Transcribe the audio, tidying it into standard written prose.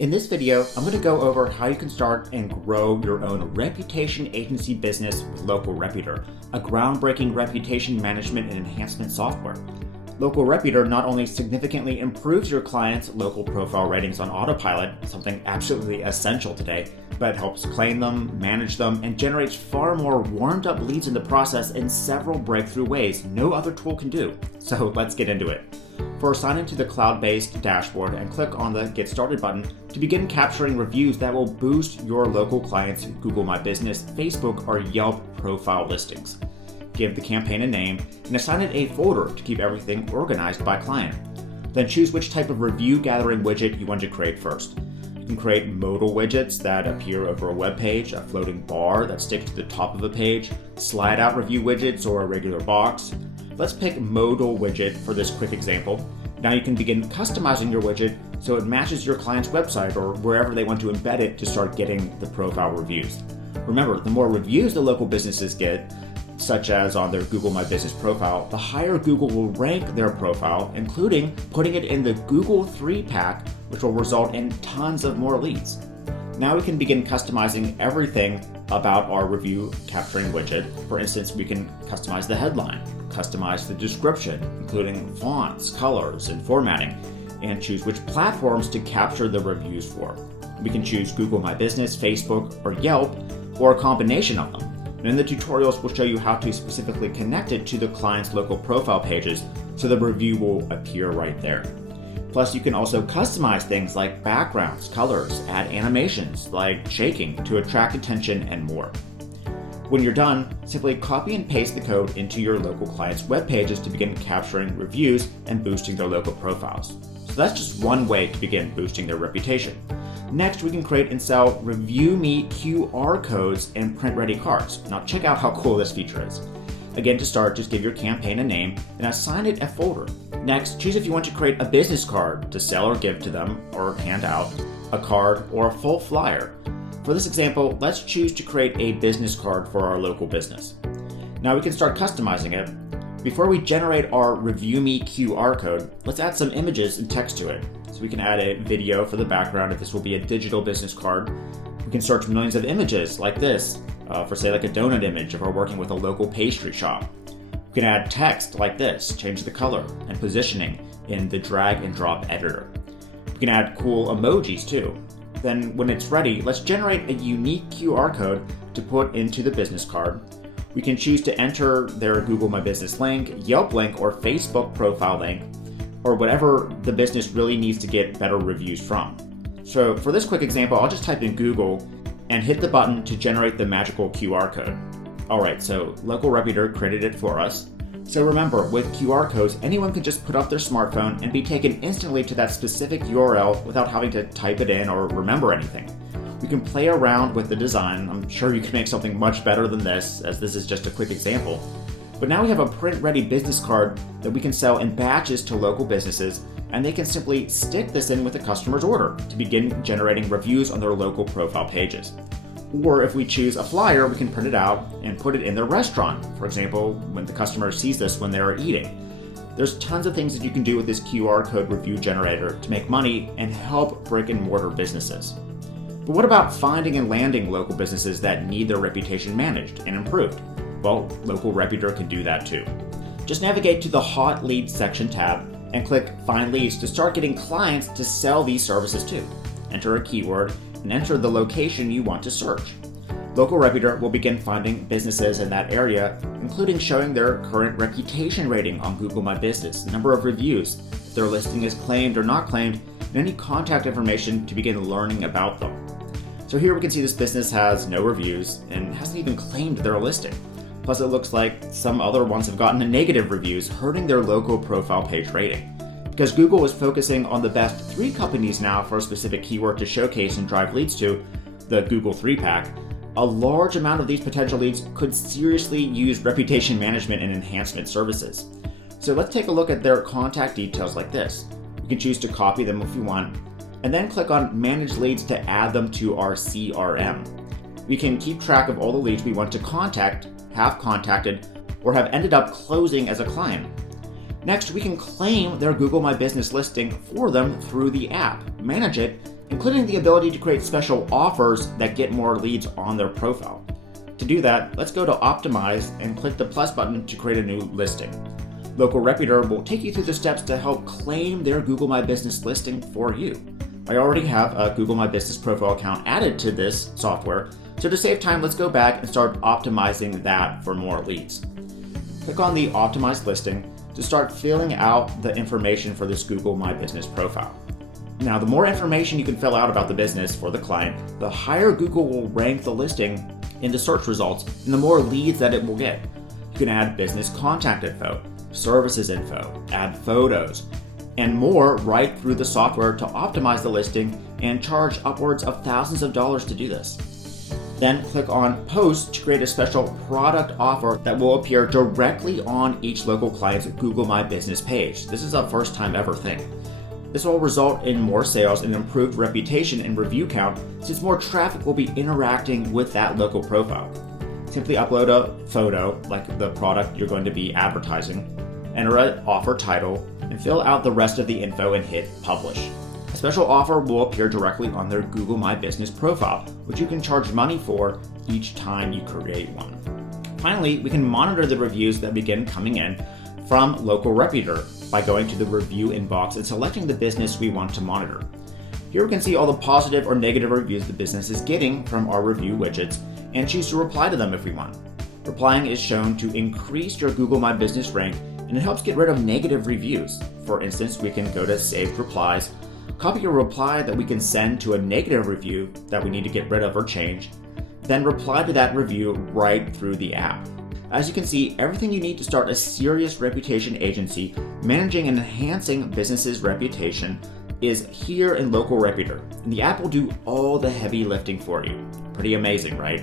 In this video, I'm going to go over how you can start and grow your own reputation agency business with LocalReputor, a groundbreaking reputation management and enhancement software. LocalReputor not only significantly improves your clients' local profile ratings on autopilot, something absolutely essential today, but helps claim them, manage them, and generates far more warmed-up leads in the process in several breakthrough ways no other tool can do. So let's get into it. First, sign into the cloud-based dashboard and click on the Get Started button to begin capturing reviews that will boost your local clients' Google My Business, Facebook, or Yelp profile listings. Give the campaign a name and assign it a folder to keep everything organized by client. Then choose which type of review gathering widget you want to create first. You can create modal widgets that appear over a web page, a floating bar that sticks to the top of a page, slide out review widgets, or a regular box. Let's pick modal widget for this quick example. Now you can begin customizing your widget so it matches your client's website or wherever they want to embed it to start getting the profile reviews. Remember, the more reviews the local businesses get, such as on their Google My Business profile, the higher Google will rank their profile, including putting it in the Google 3-pack, which will result in tons of more leads. Now we can begin customizing everything about our review capturing widget. For instance, we can customize the headline, customize the description, including fonts, colors, and formatting, and choose which platforms to capture the reviews for. We can choose Google My Business, Facebook, or Yelp, or a combination of them. And in the tutorials, we'll show you how to specifically connect it to the client's local profile pages so the review will appear right there. Plus, you can also customize things like backgrounds, colors, add animations like shaking to attract attention, and more. When you're done, simply copy and paste the code into your local client's web pages to begin capturing reviews and boosting their local profiles. So that's just one way to begin boosting their reputation. Next, we can create and sell Review Me QR codes and print-ready cards. Now check out how cool this feature is. Again, to start, just give your campaign a name and assign it a folder. Next, choose if you want to create a business card to sell or give to them or hand out, a card, or a full flyer. For this example, let's choose to create a business card for our local business. Now we can start customizing it. Before we generate our Review Me QR code, let's add some images and text to it. So we can add a video for the background if this will be a digital business card. We can search millions of images like this, for say like a donut image if we're working with a local pastry shop. We can add text like this, change the color and positioning in the drag and drop editor. We can add cool emojis too. Then when it's ready, let's generate a unique QR code to put into the business card. We can choose to enter their Google My Business link, Yelp link, or Facebook profile link, or whatever the business really needs to get better reviews from. So for this quick example, I'll just type in Google and hit the button to generate the magical QR code. Alright, so LocalReputor created it for us. So remember, with QR codes, anyone can just put up their smartphone and be taken instantly to that specific URL without having to type it in or remember anything. We can play around with the design. I'm sure you can make something much better than this, as this is just a quick example. But now we have a print-ready business card that we can sell in batches to local businesses, and they can simply stick this in with the customer's order to begin generating reviews on their local profile pages. Or if we choose a flyer, we can print it out and put it in their restaurant. For example, when the customer sees this when they are eating. There's tons of things that you can do with this QR code review generator to make money and help brick and mortar businesses. But what about finding and landing local businesses that need their reputation managed and improved? Well, LocalReputor can do that too. Just navigate to the Hot Leads section tab and click Find Leads to start getting clients to sell these services to. Enter a keyword and enter the location you want to search. LocalReputor will begin finding businesses in that area, including showing their current reputation rating on Google My Business, the number of reviews, if their listing is claimed or not claimed, and any contact information to begin learning about them. So here we can see this business has no reviews and hasn't even claimed their listing. Plus it looks like some other ones have gotten negative reviews, hurting their local profile page rating. Because Google is focusing on the best 3 companies now for a specific keyword to showcase and drive leads to, the Google 3-pack, a large amount of these potential leads could seriously use reputation management and enhancement services. So let's take a look at their contact details like this. You can choose to copy them if you want, and then click on Manage Leads to add them to our CRM. We can keep track of all the leads we want to contact, have contacted, or have ended up closing as a client. Next, we can claim their Google My Business listing for them through the app, manage it, including the ability to create special offers that get more leads on their profile. To do that, let's go to Optimize and click the plus button to create a new listing. LocalReputor will take you through the steps to help claim their Google My Business listing for you. I already have a Google My Business profile account added to this software, so to save time, let's go back and start optimizing that for more leads. Click on the Optimize listing to start filling out the information for this Google My Business profile. Now, the more information you can fill out about the business for the client, the higher Google will rank the listing in the search results and the more leads that it will get. You can add business contact info, services info, add photos, and more right through the software to optimize the listing and charge upwards of thousands of dollars to do this. Then click on Post to create a special product offer that will appear directly on each local client's Google My Business page. This is a first time ever thing. This will result in more sales and improved reputation and review count, since more traffic will be interacting with that local profile. Simply upload a photo, like the product you're going to be advertising, enter an offer title, and fill out the rest of the info and hit Publish. A special offer will appear directly on their Google My Business profile, which you can charge money for each time you create one. Finally, we can monitor the reviews that begin coming in from LocalReputor by going to the review inbox and selecting the business we want to monitor. Here we can see all the positive or negative reviews the business is getting from our review widgets and choose to reply to them if we want. Replying is shown to increase your Google My Business rank, and it helps get rid of negative reviews. For instance, we can go to Saved Replies, copy a reply that we can send to a negative review that we need to get rid of or change, then reply to that review right through the app. As you can see, everything you need to start a serious reputation agency managing and enhancing businesses' reputation is here in LocalReputor, and the app will do all the heavy lifting for you. Pretty amazing, right?